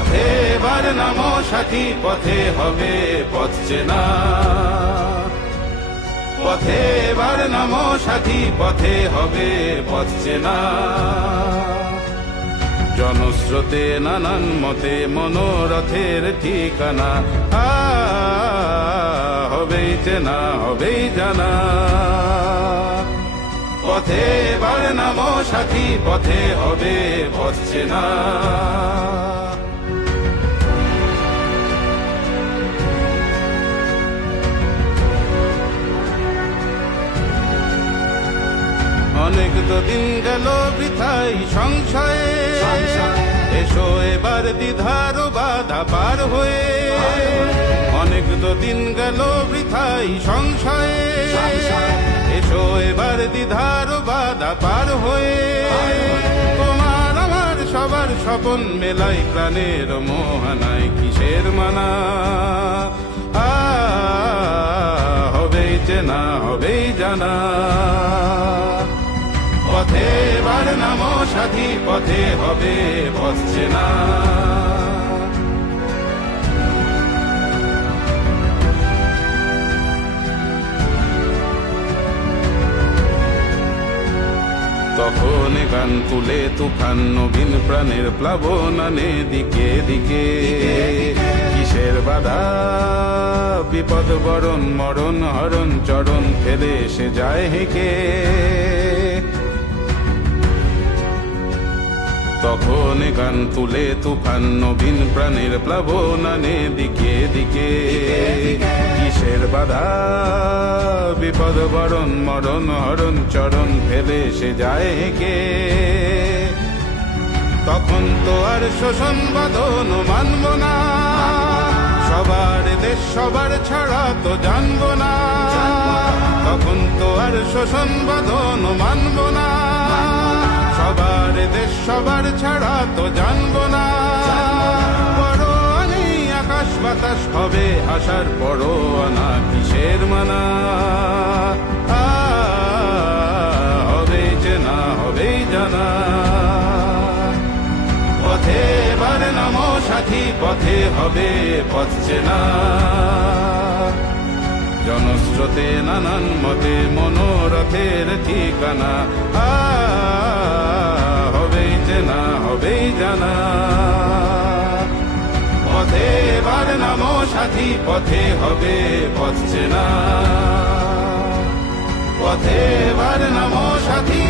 পথে এবার নামো সাথী, পথে হবে পথ চেনা। পথে এবার নামো সাথী, পথে হবে পথ চেনা। জনস্রোতে নানান মতে মনোরথের ঠিকানা, হবেই চেনা হবেই জানা। পথে এবার নামো সাথী, পথে হবে পথ চেনা। অনেক তো দিন গেল বৃথাই সংশয়ে, এসো এবার দ্বিধার বাধা পার হয়ে। অনেক তো দিন গেল বৃথাই সংশয়ে, এসো এবার দ্বিধার বাধা পার হয়ে। তোমার আমার সবার স্বপন মেলাই প্রাণের মোহনায়, কিসের মানা হবেই চেনা হবেই জানা। পথে এবার নামো সাথী, পথে হবে পথ চেনা। তখন গান তুলে তুফান নবীন প্রাণের প্লাবন আনে দিকে দিকে। কিসের বাধা বিপদ বরণ মরণ হরণ চরণ ফেলে সে যায় হেঁকে। তখন গান তুলে তুফান নবীন প্রাণের প্লাবন আনে দিকে দিকে। কিসের বাধা বিপদ বরণ মরণ হরণ চরণ ফেলে সে যায় হেঁকে। তখন তো আর শোষণ বাঁধন মানব না, সবার দেশ সবার ছাড়া তো জানব না। তখন তো আর শোষণ বাঁধন মানব না, সবার দেশ সবার ছাড়া তো জানব না। পরোয়ানি আকাশ বাতাস হবে আসার পরোয়ানা, কিসের মানা হবে চেনা হবেই জানা। পথে এবার নামো সাথী, পথে হবে পথ চেনা। জনস্রোতে নানান মতে মনোরথের ঠিকানা, হবেই চেনা হবেই জানা। পথে এবার নামো সাথী, পথে হবে পথ চেনা। পথে এবার নামো সাথী।